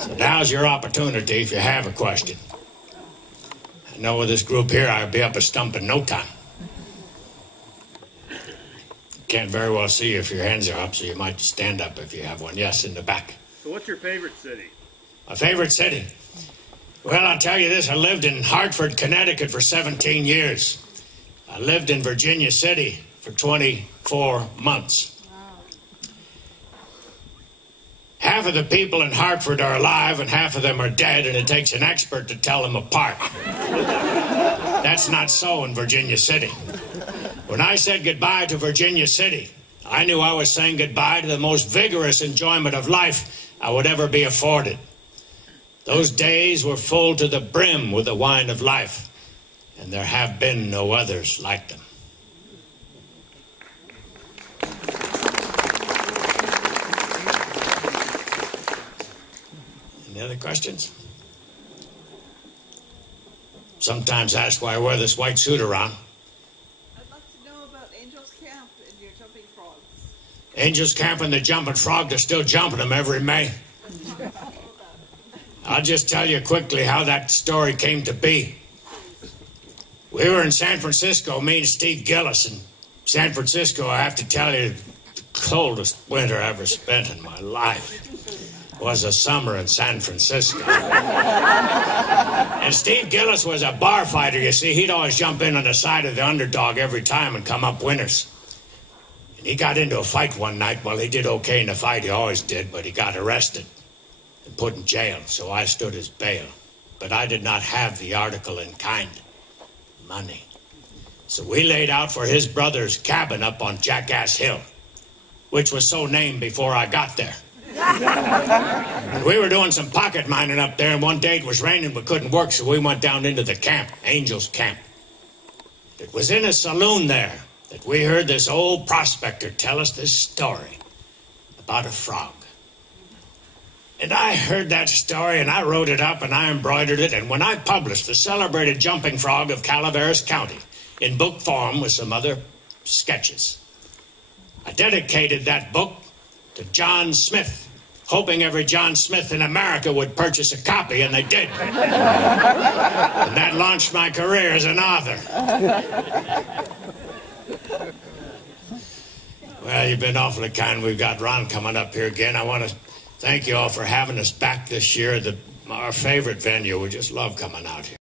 So now's your opportunity if you have a question. I know with this group here, I'll be up a stump in no time. Can't very well see you if your hands are up, so you might stand up if you have one. Yes, in the back. So what's your favorite city? My favorite city? Well, I'll tell you this. I lived in Hartford, Connecticut for 17 years. I lived in Virginia City for 24 months. Half of the people in Hartford are alive and half of them are dead, and it takes an expert to tell them apart. That's not so in Virginia City. When I said goodbye to Virginia City, I knew I was saying goodbye to the most vigorous enjoyment of life I would ever be afforded. Those days were full to the brim with the wine of life, and there have been no others like them. Any other questions? Sometimes ask why I wear this white suit around. Angels Camp and the Jumping Frog, they're still jumping them every May. I'll just tell you quickly how that story came to be. We were in San Francisco, me and Steve Gillis. In San Francisco, I have to tell you, the coldest winter I ever spent in my life was a summer in San Francisco. And Steve Gillis was a bar fighter, you see. He'd always jump in on the side of the underdog every time and come up winners. And he got into a fight one night. Well, he did okay in the fight, he always did, but he got arrested and put in jail, so I stood as bail. But I did not have the article in kind, money. So we laid out for his brother's cabin up on Jackass Hill, which was so named before I got there. And we were doing some pocket mining up there, and one day it was raining, we couldn't work, so we went down into the camp, Angels Camp. It was in a saloon there that we heard this old prospector tell us this story about a frog. And I heard that story, and I wrote it up, and I embroidered it, and when I published The Celebrated Jumping Frog of Calaveras County in book form with some other sketches, I dedicated that book to John Smith, hoping every John Smith in America would purchase a copy, and they did. And that launched my career as an author. Well, you've been awfully kind. We've got Ron coming up here again. I want to thank you all for having us back this year. Our favorite venue. We just love coming out here.